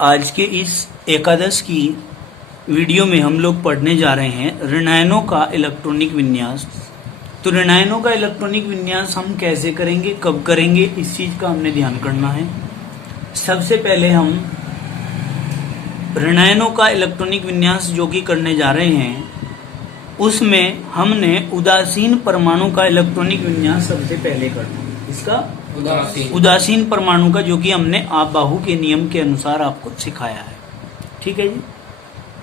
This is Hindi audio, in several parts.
आज के इस एकादश की वीडियो में हम लोग पढ़ने जा रहे हैं ऋणायनों का इलेक्ट्रॉनिक विन्यास। तो ऋणायनों का इलेक्ट्रॉनिक विन्यास हम कैसे करेंगे, कब करेंगे, इस चीज का हमने ध्यान करना है। सबसे पहले हम ऋणायनों का इलेक्ट्रॉनिक विन्यास जो कि करने जा रहे हैं उसमें हमने उदासीन परमाणु का इलेक्ट्रॉनिक विन्यास सबसे पहले करना है। इसका उदासीन परमाणु का, जो कि हमने आपबाहु के नियम के अनुसार आपको सिखाया है। ठीक है जी।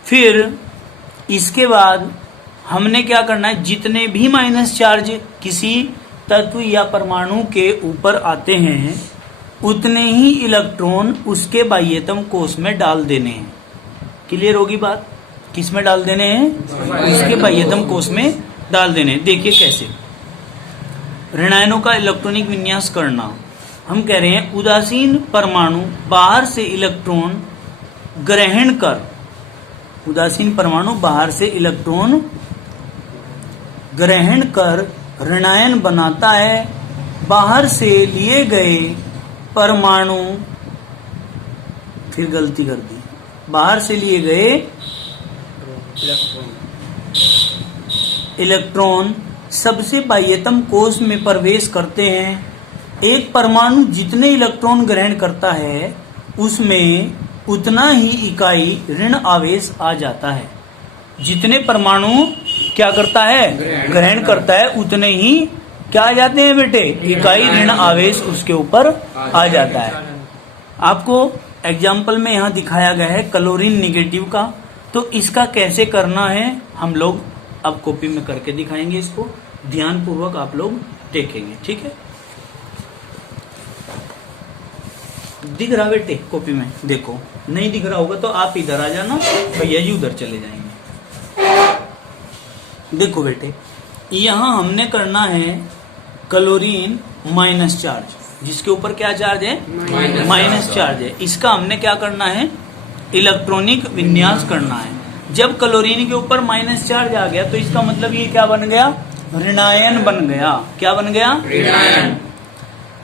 फिर इसके बाद हमने क्या करना है, जितने भी माइनस चार्ज किसी तत्व या परमाणु के ऊपर आते हैं उतने ही इलेक्ट्रॉन उसके बाह्यतम कोश में डाल देने हैं। क्लियर होगी बात? किस में डाल देने हैं? उसके बाह्यतम कोश में डाल देने हैं। देखिए कैसे ऋणायनों का इलेक्ट्रॉनिक विन्यास करना। हम कह रहे हैं उदासीन परमाणु बाहर से इलेक्ट्रॉन ग्रहण कर, उदासीन परमाणु बाहर से इलेक्ट्रॉन ग्रहण कर ऋणायन बनाता है। बाहर से लिए गए परमाणु, फिर गलती कर दी, बाहर से लिए गए इलेक्ट्रॉन सबसे बाह्यतम कोश में प्रवेश करते हैं। एक परमाणु जितने इलेक्ट्रॉन ग्रहण करता है उसमें उतना ही इकाई ऋण आवेश आ जाता है। जितने परमाणु क्या करता है, ग्रहण करता है, उतने ही क्या आ जाते हैं बेटे, इकाई ऋण आवेश उसके ऊपर आ जाता है। आपको एग्जाम्पल में यहाँ दिखाया गया है क्लोरीन निगेटिव का। तो इसका कैसे करना है हम लोग अब कॉपी में करके दिखाएंगे। इसको ध्यान पूर्वक आप लोग देखेंगे। ठीक है, दिख रहा बेटे कॉपी में? देखो, नहीं दिख रहा होगा तो आप इधर आ जाना, भैया जी उधर चले जाएंगे। देखो बेटे, यहां हमने करना है क्लोरीन माइनस चार्ज, जिसके ऊपर क्या चार्ज है, माइनस चार्ज है। इसका हमने क्या करना है, इलेक्ट्रॉनिक विन्यास करना है। जब क्लोरीन के ऊपर माइनस चार्ज आ गया तो इसका मतलब ये क्या बन गया, ऋणायन बन गया। क्या बन गया? ऋणायन।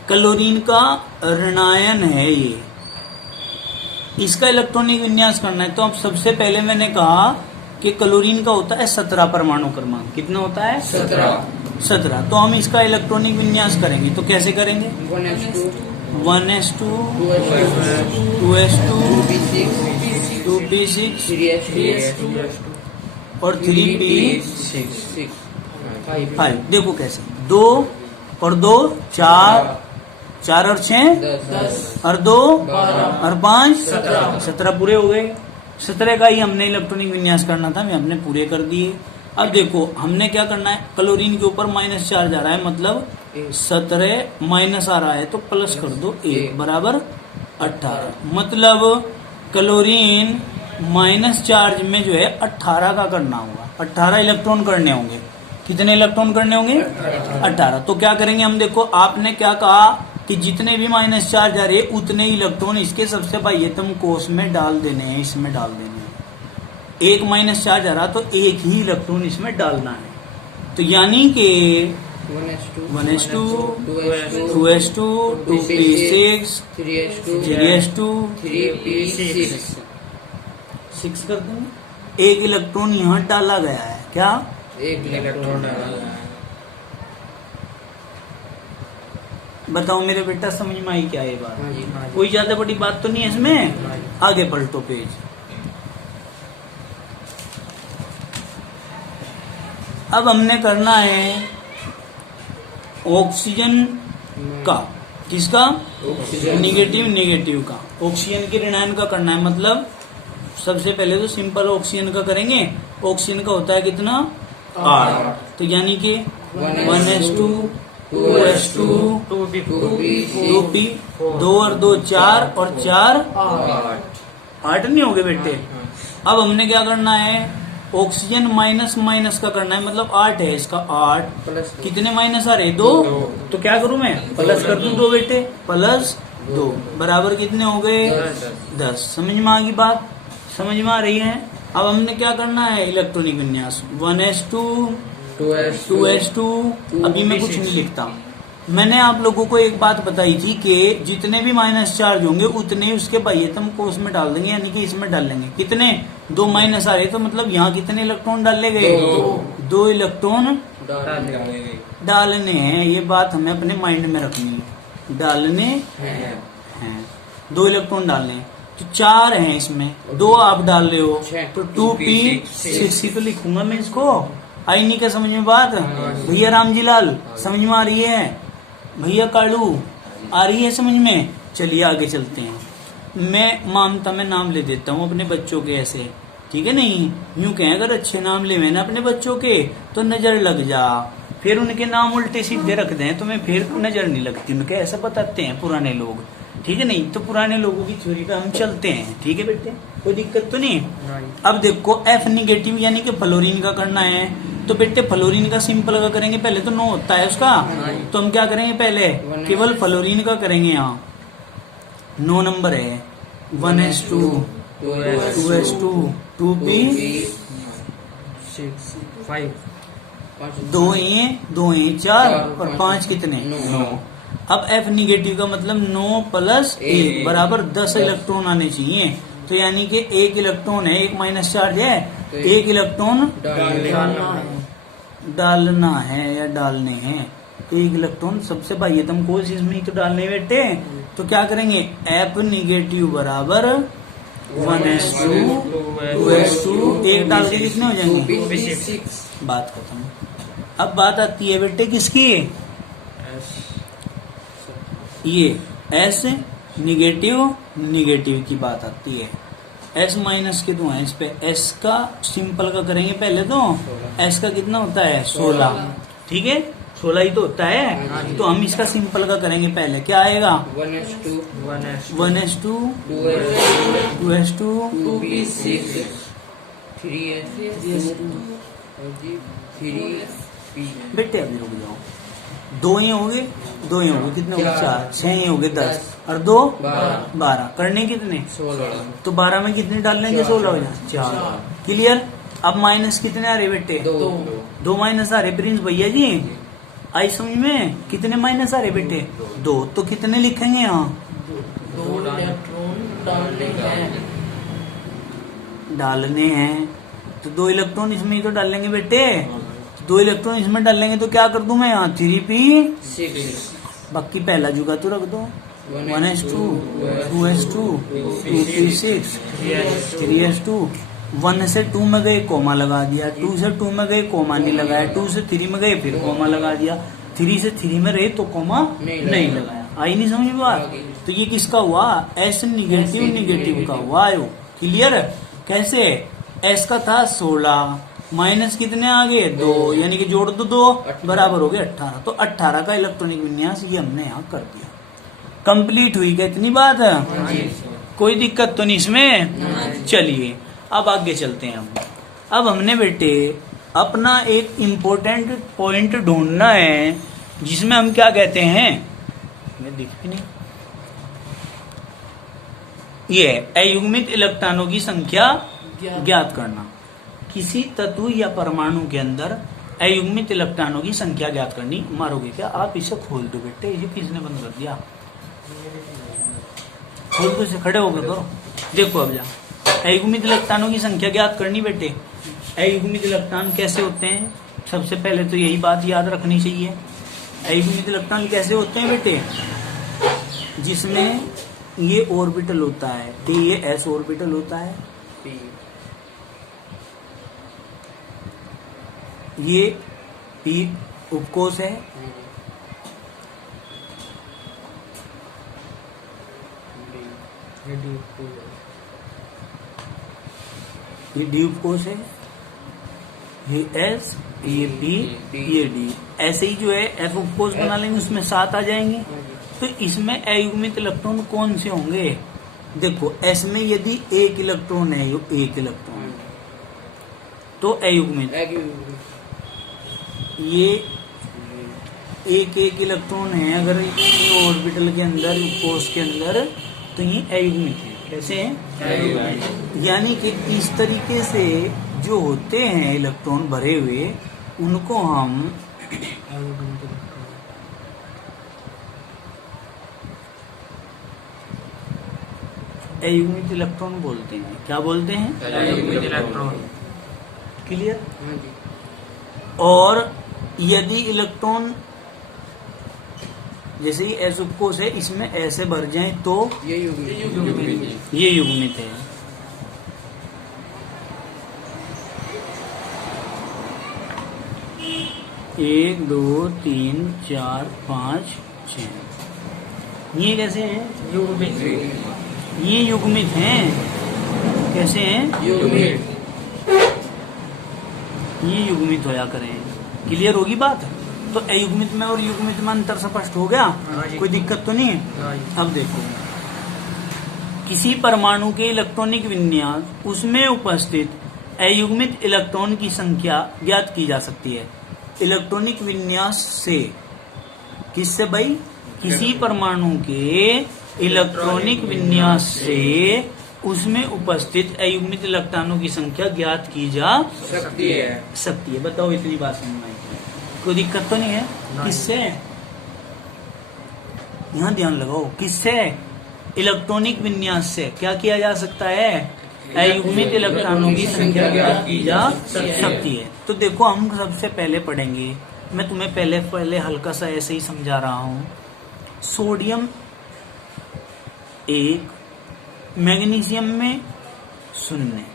क्लोरीन का ऋणायन है ये, इसका इलेक्ट्रॉनिक विन्यास करना है। तो अब सबसे पहले मैंने कहा कि क्लोरीन का होता है 17 परमाणु क्रमांक। कितना होता है? 17। तो हम इसका इलेक्ट्रॉनिक विन्यास करेंगे तो कैसे करेंगे? 1s2 2s2 2p6 और 3p6 5। देखो कैसे, 2 और 2 4, 4 और 6 10 और 2 और 5 17 पूरे हो गए। 17 का ही हमने इलेक्ट्रॉनिक विन्यास करना था, हमने पूरे कर दिए। अब देखो हमने क्या करना है, क्लोरीन के ऊपर माइनस चार्ज आ रहा है, मतलब 17 माइनस आ रहा है तो प्लस कर दो 1 बराबर 18। मतलब क्लोरीन माइनस चार्ज में जो है 18 का करना होगा, 18 इलेक्ट्रॉन करने होंगे। कितने इलेक्ट्रॉन करने होंगे? 18। तो क्या करेंगे हम, देखो आपने क्या कहा कि जितने भी माइनस चार्ज आ रहे उतने इलेक्ट्रॉन इसके सबसे बाह्यतम कोश में डाल देने हैं, इसमें डाल देने हैं। एक माइनस चार्ज आ रहा तो एक ही इलेक्ट्रॉन इसमें डालना है। तो यानी कि 1s2 2s2 2p6 3s2 3p6 6 कर देंगे। एक इलेक्ट्रॉन यहाँ डाला गया है। क्या? एक इलेक्ट्रॉन डाला गया है। बताओ मेरे बेटा, समझ में आई क्या ये बात? कोई ज्यादा बड़ी बात तो नहीं है इसमें। आगे पलटो पेज। अब हमने करना है ऑक्सीजन का, किसका? निगेटिव का। ऑक्सीजन के ऋणायन का करना है। मतलब सबसे पहले तो सिंपल ऑक्सीजन का करेंगे। ऑक्सीजन का होता है कितना? 8। तो यानी कि 1s2 2s2 2p 2 और 2 4 और 4 8 नहीं हो गए बेटे। अब हमने क्या करना है, ऑक्सीजन माइनस माइनस का करना है। मतलब 8 है इसका, 8 कितने माइनस आ रहे? 2। तो क्या करूं मैं, प्लस कर दूं 2 बेटे, प्लस 2 बराबर कितने हो गए? 10। समझ में आ गई बात? समझ में आ रही है? अब हमने क्या करना है, इलेक्ट्रॉनिक विन्यास। 1s2 2s2 अभी मैं कुछ नहीं लिखता, मैंने आप लोगों को एक बात बताई थी कि जितने भी माइनस चार्ज होंगे उतने ही उसके बाह्यतम कोष में डाल देंगे, यानी कि इसमें डाल लेंगे। कितने? 2 माइनस आ रहे, तो मतलब यहाँ कितने इलेक्ट्रॉन डाले गए? 2 इलेक्ट्रॉन डालने हैं। ये बात हमें अपने माइंड में रखनी है, डालने हैं। 2 इलेक्ट्रॉन डालने हैं, तो 4 हैं इसमें, 2 आप डाल रहे हो तो 2p6 तो लिखूंगा मैं इसको। आई नहीं क्या समझ में बात? भैया रामजी लाल समझ में आ रही है? भैया कालू आ रही है समझ में? चलिए आगे चलते हैं। मैं ममता में नाम ले देता हूँ अपने बच्चों के ऐसे, ठीक है? नहीं यूं कहें अगर अच्छे नाम ले ना अपने बच्चों के तो नजर लग जा, फिर उनके नाम उल्टे सीधे रख दें तो मैं फिर नजर नहीं लगती उनके, ऐसा बताते हैं पुराने लोग, ठीक है? नहीं तो पुराने लोगों की थ्योरी पे हम चलते हैं, ठीक है बेटे? कोई दिक्कत तो नहीं। अब देखो F निगेटिव यानी कि फ्लोरीन का करना है, तो बेटे फ्लोरीन का सिंपल का करेंगे पहले, तो 9 होता है उसका, तो हम क्या करेंगे पहले केवल फ्लोरीन का करेंगे। यहाँ 9 नंबर है, 1s2 2s2 2p6 2 4 और 5 कितने? 9। अब F निगेटिव का मतलब 9 + 1 बराबर 10 इलेक्ट्रॉन आने चाहिए, तो यानी कि 1 इलेक्ट्रॉन है, 1 माइनस चार्ज है, 1 इलेक्ट्रॉन डालना है या डालने हैं, तो 1 इलेक्ट्रॉन सबसे बाह्यतम कोष इसमें ही तो डालने बेटे। तो क्या करेंगे? F निगेटिव बराबर 1s2 2s2 1 डाल के कितने हो जाएंगे? बात खत्म। अब बात आती है बेटे किसकी? ये S निगेटिव की बात आती है। S माइनस के 2 हैं, इस पे S का सिंपल का करेंगे पहले, तो S का कितना होता है? 16, ठीक है? 16 ही तो होता है, तो हम इसका सिंपल का करेंगे पहले। क्या आएगा? 1s2 2s2 2p6 3s बेटे अभी रुक जाओ, 2 ही हो गए, कितने हो गए? 4 6 ही हो गए 10 और 2 12 करने कितने? 16। तो 12 में कितने डाल लेंगे? 16 हो जाए 4। क्लियर? अब माइनस कितने आ रहे बेटे? 2 माइनस आ रहे प्रिंस भैया जी, आई समझ में? कितने माइनस आ रहे बेटे? 2। तो कितने लिखेंगे यहाँ? 2 इलेक्ट्रॉन डालने हैं, तो 2 इलेक्ट्रॉन इसमें ही तो डालेंगे बेटे। 2 इलेक्ट्रॉन इसमें डालेंगे तो क्या कर दूं मैं यहाँ? 3p6, बाकी पहला जुगा तो रख दो, 1s2 2s2 2p6 3s2। 1 से 2 में गए कोमा लगा दिया, 2 से 2 में गए कोमा नहीं लगाया, 2 से 3 में गए फिर कोमा लगा दिया, 3 से 3 में रहे तो कोमा नहीं लगाया। आई नहीं समझ में बात? तो ये किसका हुआ? S निगेटिव का हुआ है। क्लियर? कैसे? S का था 16 माइनस कितने आ गए? 2, यानी कि जोड़ दो 2 बराबर हो गए 18। तो 18 का इलेक्ट्रॉनिक विन्यास ये हमने यहाँ कर दिया। कंप्लीट हुई क्या? इतनी बात है, कोई दिक्कत तो नहीं इसमें? चलिए अब आगे चलते हैं। अब हमने बेटे अपना एक इम्पोर्टेंट पॉइंट ढूंढना है जिसमें हम क्या कहते हैं, मैं दिख नहीं, ये अयुग्मित इलेक्ट्रॉनों की संख्या ज्ञात करना। किसी तत्व या परमाणु के अंदर अयुग्मित इलेक्ट्रॉनों की संख्या ज्ञात करनी। मारोगे क्या? आप इसे खोल दो बेटे, इसे किसने बंद कर दिया? खोल दो इसे, खड़े होकर करो। देखो अब जा, अयुग्मित इलेक्ट्रॉनों की संख्या ज्ञात करनी बेटे। अयुग्मित इलेक्ट्रॉन कैसे होते हैं? सबसे पहले तो यही बात याद रखनी चाहिए। अयुग्मित इलेक्ट्रॉन कैसे होते हैं बेटे? जिसमें ये ऑर्बिटल होता है, तो ये s ऑर्बिटल होता है, ये p उपकोष है, ये डी उपकोष है, ये S, ये P, ये D। ऐसे ही जो है F उपकोष बना लेंगे, उसमें 7 आ जाएंगे। तो इसमें अयुग्मित इलेक्ट्रॉन कौन से होंगे? देखो S में यदि 1 इलेक्ट्रॉन है, 1 इलेक्ट्रॉन तो अयुग्मित, ये 1 इलेक्ट्रॉन है अगर ऑर्बिटल के अंदर, उपकोष के अंदर, तो ये अयुग्मित है। कैसे हैं? यानी कि इस तरीके से जो होते हैं इलेक्ट्रॉन भरे हुए, उनको हम अयुग्मित इलेक्ट्रॉन बोलते हैं। क्या बोलते हैं? अयुग्मित इलेक्ट्रॉन। क्लियर? हाँ जी। और यदि इलेक्ट्रॉन जैसे ही एस उपकोष है इसमें ऐसे भर जाए तो ये युग्मित। ये युग्मित है। एक, दो, तीन, चार, 5, 6। ये कैसे हैं? युग्मित। ये युग्मित हैं। कैसे हैं? युग्मित। ये युग्मित होया करें। क्लियर होगी बात? तो अयुग्मित में और युग्मित में अंतर स्पष्ट हो गया? हाँ जी। कोई दिक्कत तो नहीं है? हाँ जी। अब देखो, किसी परमाणु के इलेक्ट्रॉनिक विन्यास उसमें उपस्थित अयुग्मित इलेक्ट्रॉन की संख्या ज्ञात की जा सकती है। इलेक्ट्रॉनिक विन्यास से, किससे भाई? किसी परमाणु के इलेक्ट्रॉनिक विन्यास से उसमें उपस्थित अयुग्मित इलेक्ट्रॉनों की संख्या ज्ञात की जा शक्ति है। सकती है। बताओ, इतनी बात समझ में आई? कोई दिक्कत तो नहीं है? नहीं। किससे? यहाँ ध्यान लगाओ, किससे? इलेक्ट्रॉनिक विन्यास से क्या किया जा सकता है? अयुग्मित इलेक्ट्रॉनों की संख्या ज्ञात की जा सकती है। तो देखो, हम सबसे पहले पढ़ेंगे, मैं तुम्हें पहले हल्का सा ऐसे ही समझा रहा हूँ। सोडियम 1, मैग्नीशियम में 0,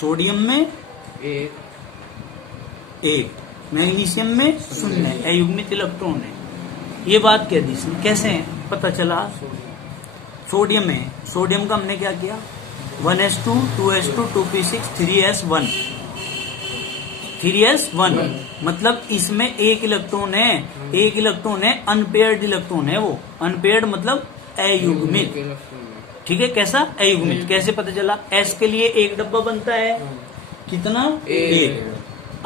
सोडियम में एक 1, मैग्नीशियम में 0 अयुग्मित इलेक्ट्रॉन है। ये बात कह दी इसमें। कैसे पता चला? सोडियम है, सोडियम का हमने क्या किया? 1s2, 2s2, 2p6, 3s1, 3s1 मतलब इसमें एक इलेक्ट्रॉन है। एक इलेक्ट्रॉन है, अनपेयर्ड इलेक्ट्रॉन है वो। अनपेयर्ड मतलब अयुग्मित। ठीक है? कैसा? अयुग्मित। कैसे पता चला? s के लिए एक डब्बा बनता है, कितना? एक।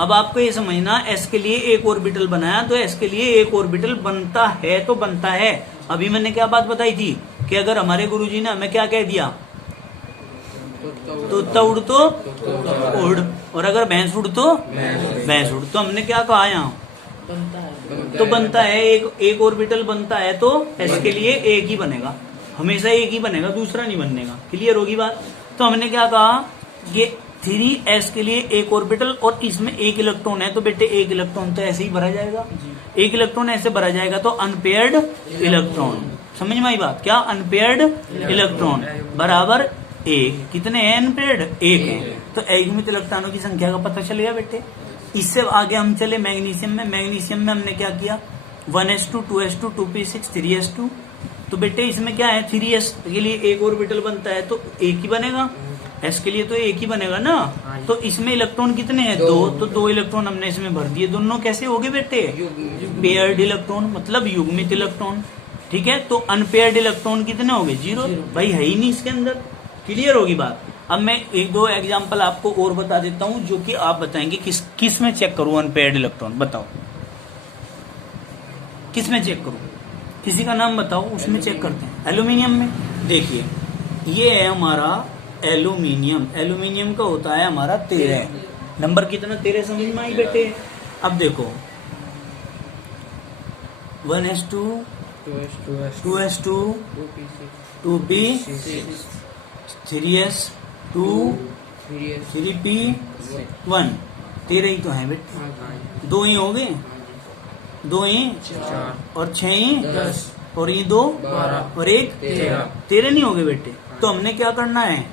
अब आपको ये समझना, s के लिए एक ऑर्बिटल बनाया तो s के लिए एक ऑर्बिटल बनता है तो बनता है। अभी मैंने क्या बात बताई थी कि अगर हमारे गुरुजी ने हमें क्या कह दिया, तोता उड़ तो उड़, और अगर भैंस उड़ तो भैंस उड़, तो हमने क्या कहा यहाँ? बनता है। तो बनता है, एक ऑर्बिटल बनता है तो s के लिए एक ही बनेगा, हमेशा एक ही बनेगा, दूसरा नहीं बनेगा। क्लियर होगी बात? तो हमने क्या कहा, ये 3s के लिए एक ऑर्बिटल और इसमें एक इलेक्ट्रॉन है, तो बेटे एक इलेक्ट्रॉन तो ऐसे ही भरा जाएगा। एक इलेक्ट्रॉन ऐसे भरा जाएगा तो अनपेयर्ड इलेक्ट्रॉन। समझ में आई बात? क्या? अनपेयर्ड इलेक्ट्रॉन बराबर एक। कितने हैं अनपेयर्ड? एक है। तो अयुग्मित इलेक्ट्रॉनों की संख्या का पता चल गया बेटे। इससे आगे हम चले मैग्नीशियम में। मैग्नीशियम में हमने क्या किया? 1s2, 2s2, 2p6, 3s2। तो बेटे इसमें क्या है? 3s के लिए एक ऑर्बिटल बनता है तो एक ही बनेगा, s के लिए तो एक ही बनेगा ना। तो इसमें इलेक्ट्रॉन कितने हैं? दो। तो 2 इलेक्ट्रॉन हमने इसमें भर दिए। दोनों कैसे हो गए बेटे? पेयर्ड इलेक्ट्रॉन मतलब युग्मित इलेक्ट्रॉन। ठीक है? तो अनपेयर्ड इलेक्ट्रॉन कितने हो गए? 0। भाई है ही नहीं इसके अंदर। क्लियर होगी बात? अब मैं 1-2 एग्जांपल आपको और बता देता हूं जो कि आप बताएंगे किस में चेक करूं अनपेयर्ड इलेक्ट्रॉन। बताओ किस में चेक करूं? किसी का नाम बताओ, उसमें चेक करते हैं। एल्यूमिनियम में देखिए, ये है हमारा एल्यूमिनियम। एल्यूमिनियम का होता है हमारा 13 नंबर। कितना? 13 समझ में आई बेटे? अब देखो 1s2, 2s2, 2p6, 3s2, 3p1, 13 ही तो है बेटे। 2 ही हो गए, 2 ही 4 और 6 ही 10 और ये 2 12 और 1 13 नहीं हो गए बेटे। तो हमने क्या करना है?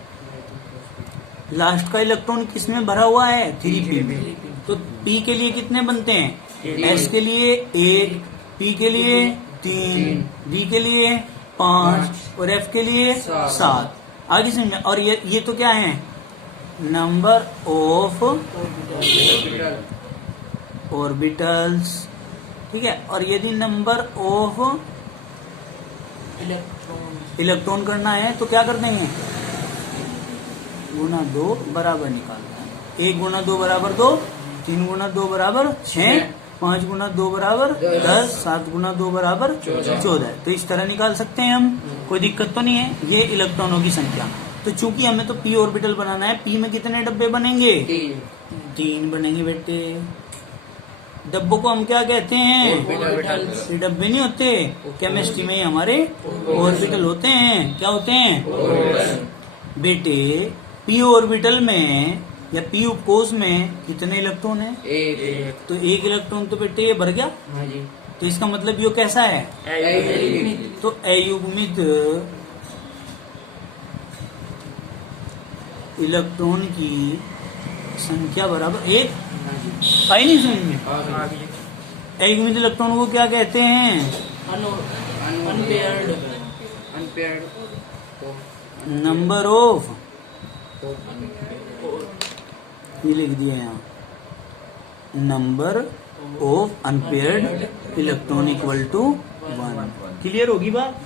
लास्ट का इलेक्ट्रॉन किस में भरा हुआ है? 3p में। तो p के लिए कितने बनते हैं? s के लिए 1, p के लिए 3, d के लिए 5 और f के लिए 7। आगे समझे? और ये तो क्या है? Number of orbitals. ठीक है? और यदि नंबर ऑफ इलेक्ट्रॉन करना है तो क्या कर देंगे? गुना 2 बराबर निकालना है। 1 गुना 2 बराबर 2, 3 गुना 2 बराबर 6, 5 गुना 2 बराबर 10, 7 गुना 2 बराबर 14। तो इस तरह निकाल सकते हैं हम, कोई दिक्कत तो नहीं है। ये इलेक्ट्रॉनों की संख्या। तो चूंकि हमें तो p ऑर्बिटल बनाना है, p में कितने डब्बे बनेंगे? 3 बनेंगे बेटे। डब्बों को हम क्या कहते हैं? ये डब्बे नहीं होते, केमिस्ट्री में हमारे ऑर्बिटल होते हैं। क्या होते हैं? बेटे पी ऑर्बिटल में या पी उपकोष में कितने इलेक्ट्रॉन है? एक। तो एक इलेक्ट्रॉन तो बेटे ये भर गया, हाँ जी। तो इसका मतलब ये कैसा है? अयुग्मित। तो अयुग्मित इलेक्ट्रॉन की संख्या बराबर एक। हाँ जी। आई नहीं समझ में? आगे। अयुग्मित इलेक्ट्रॉन को क्या कहते हैं? अनपेयर्ड। अनपेयर्ड। नंबर ऑफ, ये लिख दिया यहाँ, number of unpaired electron equal to 1। Clear होगी बात?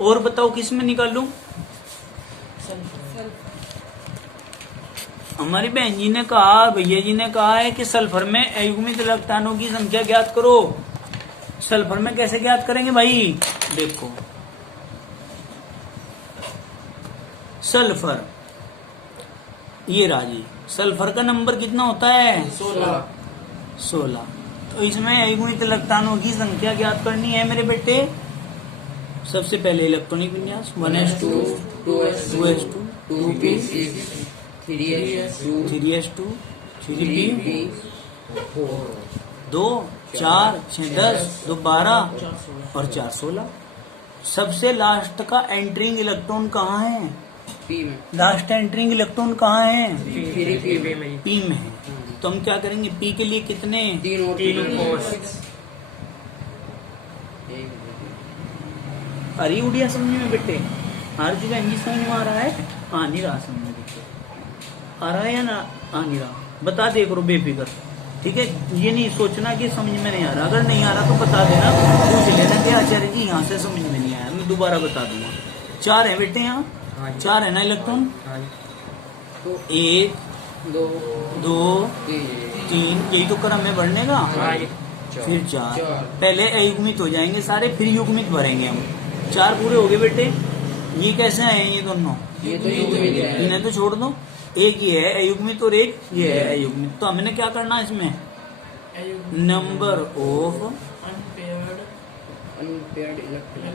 और बताओ किस में निकालूं? हमारी बहन जी ने कहा, भैया जी ने कहा है कि सल्फर में अयुग्मित इलेक्ट्रॉनों की संख्या ज्ञात करो। सल्फर में कैसे ज्ञात करेंगे भाई? देखो, सल्फर, ये राजी, सल्फर का नंबर कितना होता है? 16। तो इसमें अयुग्मित इलेक्ट्रॉनों की संख्या ज्ञात करनी है मेरे बेटे। सबसे पहले इलेक्ट्रॉनिक विन्यास 1s2 2s2 2p6 3s2 3p 2 4 6 10 2 12 और 4 16। सबसे लास्ट का एंट्रिंग इलेक्ट्रॉन कहाँ है? पी में। लास्ट एंट्रिंग इलेक्ट्रॉन कहाँ है? पी में। पी में है। तो हम क्या करेंगे? पी के लिए कितने? तीन कोष। अरे उड़िया समझ में बेटे, हर जगह इंग्लिश समझ में आ रहा है? आ नहीं रहा समझ में बेटे, आ रहा है या ना आ नहीं रहा? बता दे करो बेफिक्र, ठीक है? ये नहीं सोचना कि समझ में नहीं आ रहा, अगर नहीं आ रहा तो बता देना, पूछ लेना कि आचार्य जी यहाँ से समझ में नहीं आया, मैं दोबारा बता दूंगा। 4 है बेटे यहाँ, 4 है ना इलेक्ट्रॉन? तो 1 2 3, यही तो क्रम है बढ़ने का। फिर 4, पहले अयुग्मित हो जाएंगे सारे, फिर युग्मित भरेंगे हम। 4 पूरे हो गए बेटे। ये कैसे आए ये दोनों? ये तो युग्मित है। इन्हें तो छोड़ दो, एक ये है अयुग्मित और एक ये है अयुग्मित। तो हमने क्या करना है इसमें? Number of unpaired electron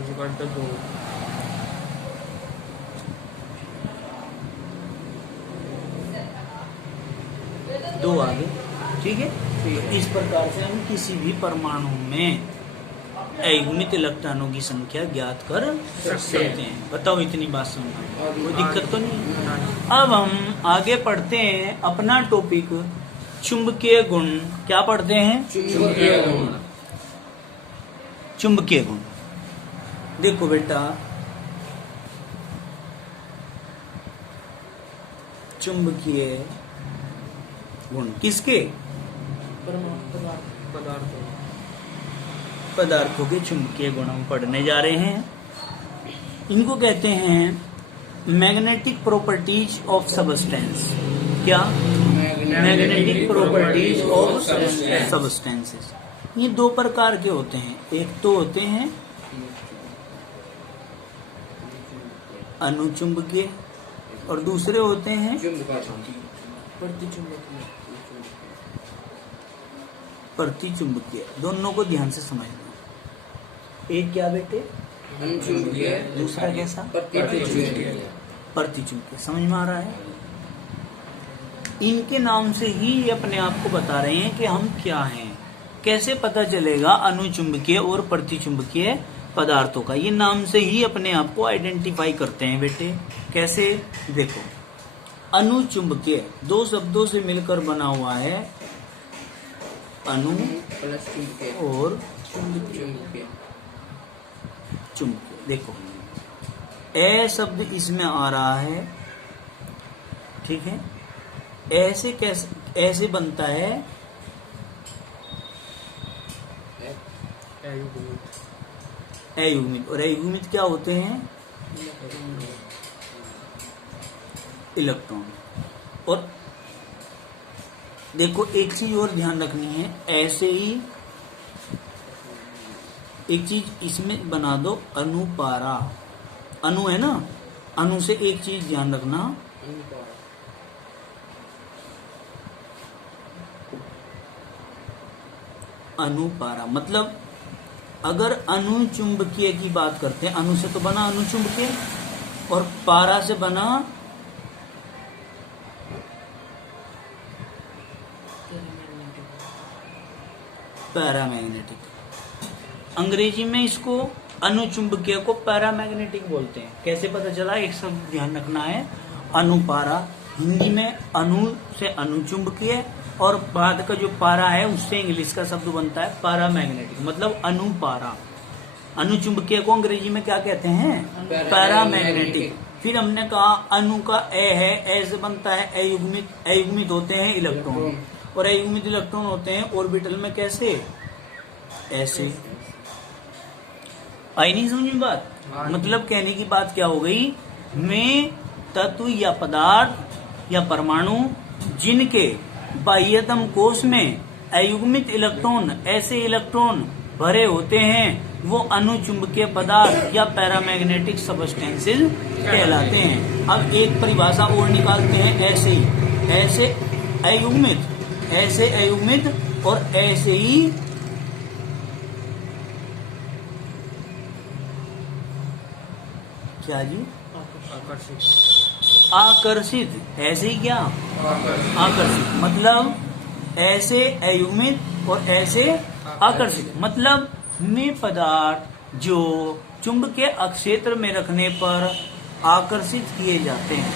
equal to 2। दो आगे, ठीक है? तो इस प्रकार से हम किसी भी परमाणु में अयुग्मित इलेक्ट्रॉनों की संख्या ज्ञात कर सकते हैं। बताओ इतनी बात समझना, कोई दिक्कत तो नहीं? अब हम आगे पढ़ते हैं अपना टॉपिक चुंबकीय गुण। क्या पढ़ते हैं? चुंबकीय गुण। चुंबकीय गुण। देखो बेटा, चुंबकीय गुण किसके? पदार्थों के चुंबकीय गुण हम पढ़ने जा रहे हैं। इनको कहते हैं मैग्नेटिक प्रॉपर्टीज ऑफ सबस्टेंस। क्या? Magnetic properties of substances. ये 2 प्रकार के होते हैं। एक तो होते हैं अनुचुंबकीय और दूसरे होते हैं प्रतिचुंबकीय। दोनों को ध्यान से समझना। एक क्या बेटे? अनुचुंबकीय। दूसरा कैसा? प्रतिचुंबकीय। प्रतिचुंबकीय। समझ में आ रहा है? इनके नाम से ही ये अपने आप को बता रहे हैं कि हम क्या हैं। कैसे पता चलेगा अनुचुंबकीय और प्रतिचुंबकीय पदार्थों का? ये नाम से ही अपने आप को आइडेंटिफाई करते हैं बेटे। कैसे? देखो, अनुचुंबकीय 2 शब्दों से मिलकर बना हुआ है, अनु प्लस चुंबकीय और चुंबकीय। चुंबकीय। देखो, ए शब्द इसमें आ रहा है, ठीक है? ऐसे कैसे ऐसे बनता है अयुग्मित। और अयुग्मित क्या होते हैं? इलेक्ट्रॉन। और देखो एक चीज और ध्यान रखनी है, ऐसे ही एक चीज इसमें बना दो, अनुपारा। अनु है ना, अनु से एक चीज ध्यान रखना, अनुपारा मतलब अगर अनुचुंबकीय की बात करते हैं, अनु से तो बना अनुचुंबकीय, और पारा से बना पैरामैग्नेटिक। अंग्रेजी में इसको अनुचुंबकीय को पैरामैग्नेटिक बोलते हैं। कैसे पता चला? एक शब्द ध्यान रखना है, अनुपारा। हिंदी में अनु से अनुचुंबकीय और बाद का जो पारा है उससे इंग्लिश का शब्द बनता है पैरामैग्नेटिक, मतलब अनुपारा। अनुचुंबकीय को अंग्रेजी में क्या कहते हैं? पैरामैग्नेटिक। फिर हमने कहा अनु का ए है, ए से बनता है अयुग्मित। अयुग्मित होते हैं इलेक्ट्रॉन, और अयुग्मित इलेक्ट्रॉन होते हैं ऑर्बिटल में कैसे? ऐसे। आई नहीं समझ में बात? मतलब कहने की बात क्या हो गई? में तत्व या पदार्थ या परमाणु जिनके बाह्यतम कोश में अयुग्मित इलेक्ट्रॉन, ऐसे इलेक्ट्रॉन भरे होते हैं, वो अनुचुंबकीय पदार्थ या पैरामैग्नेटिक सबस्टेंसेस कहलाते हैं। अब एक परिभाषा और निकालते हैं ऐसे ही, ऐसे अयुग्मित, ऐसे अयुग्मित और ऐसे ही क्या जी? आकर्षित। ऐसे ही क्या? आकर्षित। मतलब ऐसे अयुग्मित और ऐसे आकर्षित। मतलब में पदार्थ जो चुंबकीय क्षेत्र में रखने पर आकर्षित किए जाते हैं,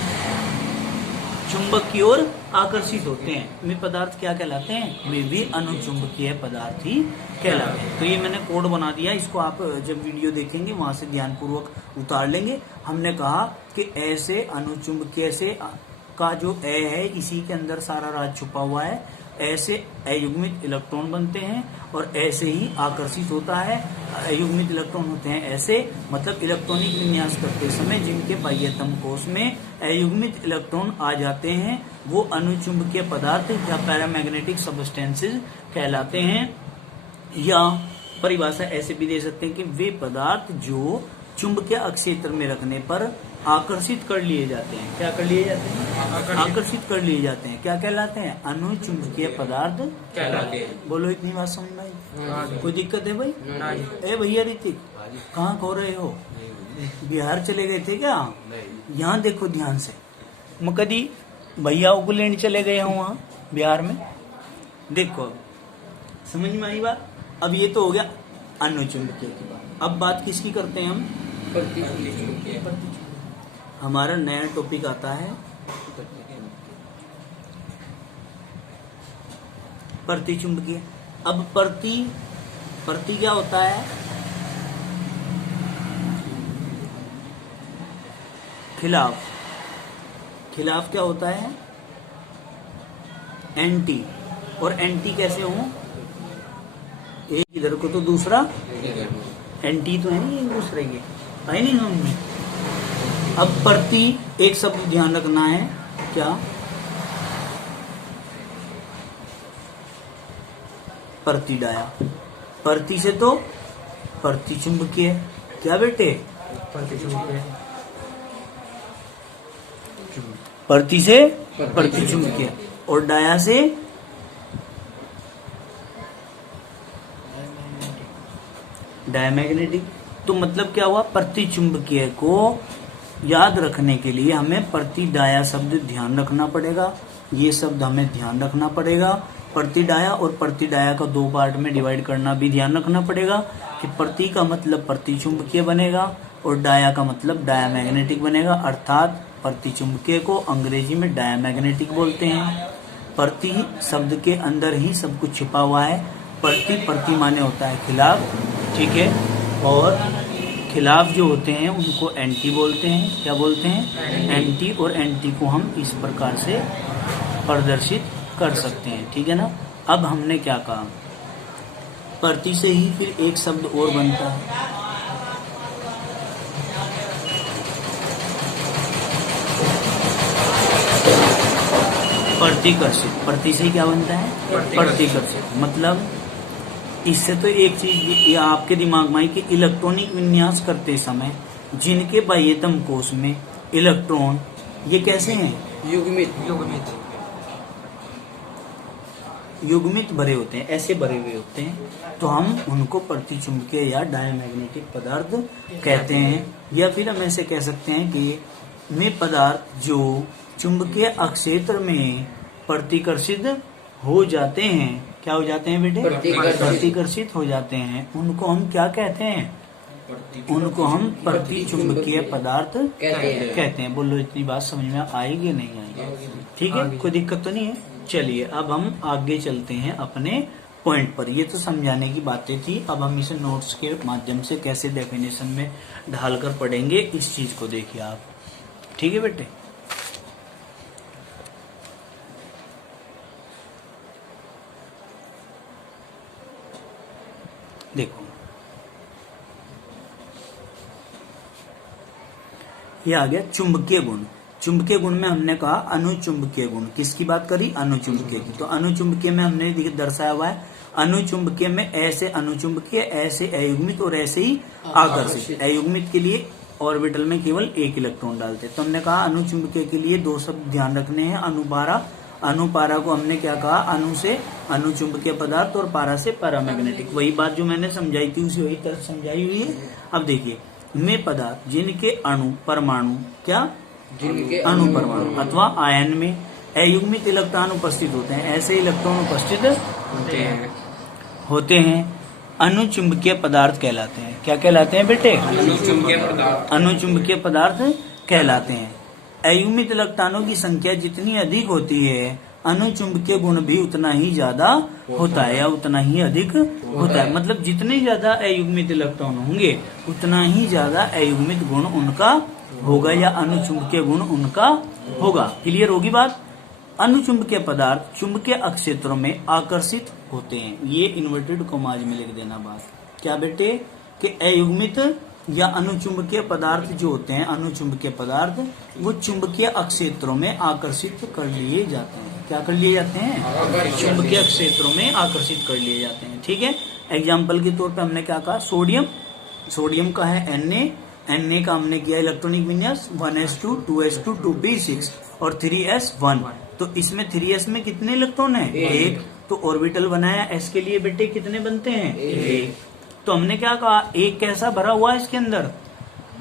चुंबक की ओर आकर्षित होते हैं, वे पदार्थ क्या कहलाते हैं? वे भी अनुचुंबकीय पदार्थ ही कहलाते हैं। तो ये मैंने कोड बना दिया, इसको आप जब वीडियो देखेंगे वहां से ध्यानपूर्वक उतार लेंगे। हमने कहा कि ऐसे अनुचुंबकीय से का जो ए है, इसी के अंदर सारा राज छुपा हुआ है। ऐसे अयुग्मित इलेक्ट्रॉन बनते हैं और ऐसे ही आकर्षित होता है। अयुग्मित इलेक्ट्रॉन होते हैं ऐसे, मतलब इलेक्ट्रॉनिक विन्यास करते समय जिनके बाह्यतम कोश में अयुग्मित इलेक्ट्रॉन आ जाते हैं, वो अनुचुंबकीय पदार्थ या पैरामैग्नेटिक सबस्टेंसेस कहलाते हैं। या परिभाषा ऐसे भी दे सकते हैं कि वे पदार्थ जो चुंबकीय क्षेत्र में रखने पर आकर्षित कर लिए जाते हैं। क्या कर लिए जाते हैं? आकर्षित कर लिए जाते हैं। क्या कहलाते हैं? अनुचुंबकीय पदार्थ कहलाते हैं। बोलो, इतनी बात समझ में आई? कोई दिक्कत है भाई? ए भैया ऋतिक, कहाँ खो रहे हो? बिहार चले गए थे क्या? यहाँ देखो ध्यान से। कदी भैया को लेने चले गए हो वहाँ बिहार में, देखो समझ में आई बात? अब ये तो हो गया अनुचुंबकीय की बात। अब बात किसकी करते हैं हम? हमारा नया टॉपिक आता है प्रतिचुंबकीय। अब प्रति क्या होता है? खिलाफ। खिलाफ क्या होता है? एंटी। और एंटी कैसे हो? एक इधर को तो दूसरा एंटी तो है नहीं, एक दूसरे के है नहीं हमने। अब प्रति, एक शब्द ध्यान रखना है, क्या? प्रतिडाया। प्रति से तो प्रतिचुंबकीय। क्या बेटे? प्रति से प्रतिचुंबकीय और डाया से डायमैग्नेटिक। तो मतलब क्या हुआ? प्रतिचुंबकीय को याद रखने के लिए हमें प्रतिडाया शब्द ध्यान रखना पड़ेगा। ये शब्द हमें ध्यान रखना पड़ेगा। प्रतिडाया और प्रतिडाया का दो पार्ट में डिवाइड करना भी ध्यान रखना पड़ेगा कि प्रति का मतलब प्रतिचुंबकीय बनेगा और डाया का मतलब डायमैग्नेटिक बनेगा। अर्थात प्रतिचुंबकीय को अंग्रेजी में डायमैग्नेटिक बोलते हैं। प्रति शब्द के अंदर ही सब कुछ छिपा हुआ है। प्रति माने होता है खिलाफ, ठीक है। और खिलाफ जो होते हैं उनको एंटी बोलते हैं। क्या बोलते हैं? एंटी। और एंटी को हम इस प्रकार से प्रदर्शित कर सकते हैं, ठीक है ना। अब हमने क्या कहा? प्रति से ही फिर एक शब्द और बनता है, प्रतिकर्षित। प्रति से क्या बनता है? प्रतिकर्षित। मतलब इससे तो एक चीज आपके दिमाग में आई कि इलेक्ट्रॉनिक विन्यास करते समय जिनके बाह्यतम कोश में इलेक्ट्रॉन ये कैसे हैं? युग्मित। युग्मित भरे होते हैं, ऐसे भरे हुए होते हैं, तो हम उनको प्रतिचुंबकीय या डायमैग्नेटिक पदार्थ कहते हैं। या फिर हम ऐसे कह सकते हैं कि वे पदार्थ जो चुंबकीय अक्षेत्र में प्रतिकर्षित हो जाते हैं, क्या हो जाते हैं बेटे? प्रतिकर्षित हो जाते हैं, उनको हम क्या कहते हैं? उनको हम प्रतिचुंबकीय पदार्थ कहते हैं। बोलो, इतनी बात समझ में आएगी नहीं आएगी? ठीक है, कोई दिक्कत तो नहीं है। चलिए अब हम आगे चलते हैं अपने पॉइंट पर। ये तो समझाने की बातें थी, अब हम इसे नोट्स के माध्यम से कैसे डेफिनेशन में ढालकर पढ़ेंगे, इस चीज को देखिए आप। ठीक है बेटे, देखो ये आ गया चुंबकीय गुण। चुंबकीय गुण में हमने कहा अनुचुंबकीय गुण, किसकी बात करी? अनुचुंबकीय की। तो अनुचुंबकीय में हमने दर्शाया हुआ है, अनुचुंबकीय में ऐसे अनुचुंबकीय, ऐसे अयुग्मित और ऐसे ही आकर्षित। अयुग्मित के लिए ऑर्बिटल में केवल एक इलेक्ट्रॉन डालते हैं। तो हमने कहा अनुचुंबकीय के लिए दो शब्द ध्यान रखने हैं, अनुपारा। अनुपारा को हमने क्या कहा? अनु से अनुचुंबकीय पदार्थ और पारा से पैरामैग्नेटिक। वही बात जो मैंने समझाई थी उसी वही तरह समझाई हुई है। अब देखिए, में पदार्थ जिनके अणु परमाणु, क्या? जिनके अणु परमाणु अथवा आयन में अयुग्मित इलेक्ट्रॉन उपस्थित होते हैं, ऐसे इलेक्ट्रॉन उपस्थित होते हैं, अनुचुंबकीय पदार्थ कहलाते हैं। क्या कहलाते हैं बेटे? अनुचुंबकीय पदार्थ कहलाते हैं। अयुग्मित इलेक्ट्रॉनों की संख्या जितनी अधिक होती है, अनुचुंबकीय गुण भी उतना ही ज्यादा होता है या उतना ही अधिक होता है। मतलब जितने ज्यादा अयुग्मित इलेक्ट्रॉन होंगे उतना ही ज्यादा अयुग्मित गुण उनका होगा या अनुचुंबकीय गुण उनका होगा। क्लियर होगी बात? अनुचुंबकीय पदार्थ चुंबकीय अक्षेत्रों में आकर्षित होते हैं। ये इन्वर्टेड कॉमाज में लिख देना बात। क्या बेटे? कि अयुग्मित या अनुचुंबकीय पदार्थ जो होते हैं, अनुचुंबकीय पदार्थ वो चुंबकीय अक्षेत्रों में आकर्षित कर लिए जाते हैं। क्या कर लिए जाते हैं? चुंबकीय क्षेत्रों में आकर्षित कर लिए जाते हैं। ठीक है, एग्जाम्पल के तौर पे हमने क्या कहा? सोडियम। सोडियम का है Na का हमने किया इलेक्ट्रॉनिक विन्यास 1s2 2s2 2p6 और 3s1। तो इसमें 3s में कितने इलेक्ट्रॉन है? एक। तो ऑर्बिटल बनाया s के लिए बेटे, कितने बनते हैं? एक। तो हमने क्या कहा? एक कैसा भरा हुआ है इसके अंदर?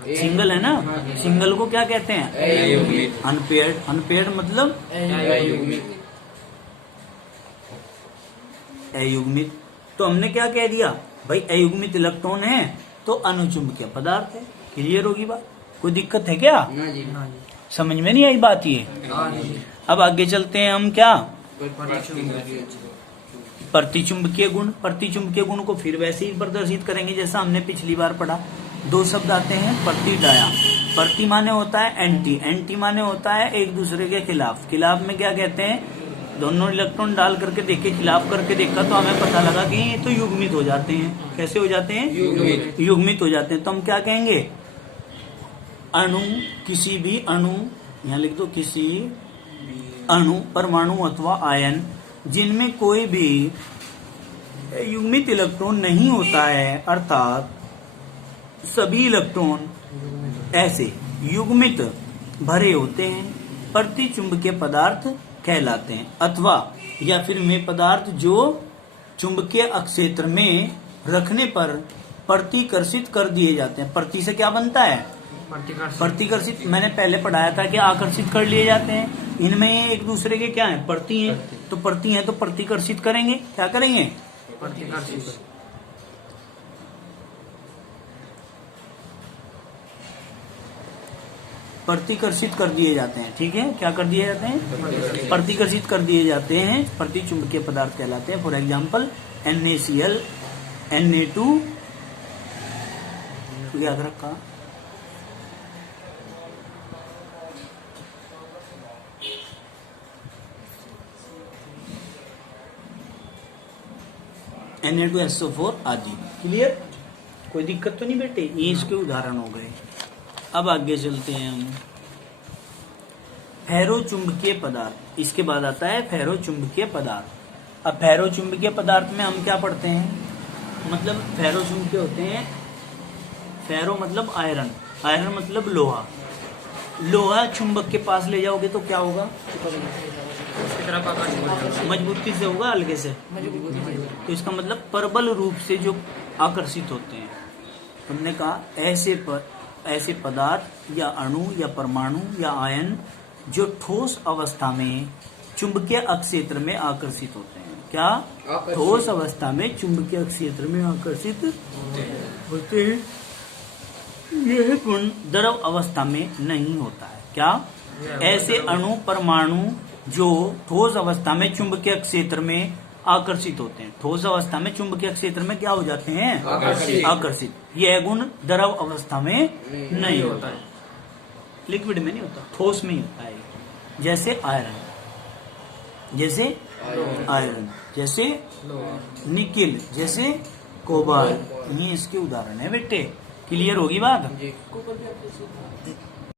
सिंगल है ना? सिंगल को क्या कहते हैं? अनपेयर्ड। अनपेयर्ड मतलब अयुग्मित। तो हमने क्या कह दिया भाई? अयुग्मित इलेक्ट्रॉन है तो अनुचुंबकीय पदार्थ है। क्लियर होगी बात? कोई दिक्कत है क्या? समझ में नहीं आई बात ये? अब आगे चलते हैं हम। क्या? प्रतिचुंबकीय गुण। प्रतिचुंबकीय गुण को फिर वैसे ही प्रदर्शित करेंगे जैसा हमने पिछली बार पढ़ा। दो शब्द आते हैं, प्रति डाया। प्रति माने होता है एंटी, एंटी माने होता है एक दूसरे के खिलाफ। खिलाफ में क्या कहते हैं? दोनों इलेक्ट्रॉन डाल करके देखे, खिलाफ करके देखा तो हमें पता लगा कि ये तो युग्मित हो जाते हैं। कैसे हो जाते हैं? युग्मित हो जाते हैं। तो हम क्या कहेंगे? अणु, किसी भी अणु, यहाँ लिख दो, किसी अणु परमाणु अथवा आयन जिनमें कोई भी युग्मित इलेक्ट्रॉन नहीं होता है, अर्थात सभी इलेक्ट्रॉन ऐसे युग्मित भरे होते हैं, प्रतिचुंबकीय पदार्थ कहलाते हैं। अथवा या फिर वे पदार्थ जो चुंबकीय अक्षेत्र में रखने पर प्रतिकर्षित कर दिए जाते हैं। प्रति से क्या बनता है? प्रतिकर्षित। मैंने पहले पढ़ाया था कि आकर्षित कर लिए जाते हैं। इनमें एक दूसरे के क्या है? प्रति हैं। तो प्रति हैं तो प्रतिकर्षित करेंगे। क्या करेंगे? प्रतिकर्षित। प्रतिकर्षित कर दिए जाते हैं। ठीक है, क्या कर दिए जाते हैं? प्रतिकर्षित कर दिए जाते हैं, प्रतिचुंबकीय पदार्थ कहलाते हैं। फॉर एग्जाम्पल NaCl, Na2, याद रखा, Na2SO4 आदि। क्लियर? कोई दिक्कत तो नहीं बेटे? ये इसके उदाहरण हो गए। अब आगे चलते हैं हम। फेरोचुंबकीय पदार्थ, इसके बाद आता है फेरोचुंबकीय पदार्थ। अब फेरोचुंबकीय पदार्थ में हम क्या पढ़ते हैं? मतलब फेरोचुंबकीय होते हैं, फेरो मतलब आयरन, आयरन मतलब लोहा। लोहा चुंबक के पास ले जाओगे तो क्या होगा? उसकी तरफ आकर्षित हो जाता है। मजबूती से होगा हल्के से, तो इसका मतलब प्रबल रूप से जो आकर्षित होते हैं। हमने कहा ऐसे पदार्थ या अणु या परमाणु या आयन जो ठोस अवस्था में चुंबकीय क्षेत्र में आकर्षित होते हैं। क्या? आकर्षित। ठोस अवस्था में चुंबकीय क्षेत्र में आकर्षित होते हैं। यह गुण द्रव अवस्था में नहीं होता है। क्या? ऐसे अणु परमाणु जो ठोस अवस्था में चुंबकीय क्षेत्र में आकर्षित होते हैं, ठोस अवस्था में चुंबकीय क्षेत्र में क्या हो जाते हैं? आकर्षित। यह गुण द्रव अवस्था में नहीं होता है, लिक्विड में नहीं होता, ठोस में ही होता है। जैसे आयरन, जैसे आयरन, जैसे निकिल, जैसे कोबाल्ट, ये इसके उदाहरण है बेटे। क्लियर होगी बात? जी।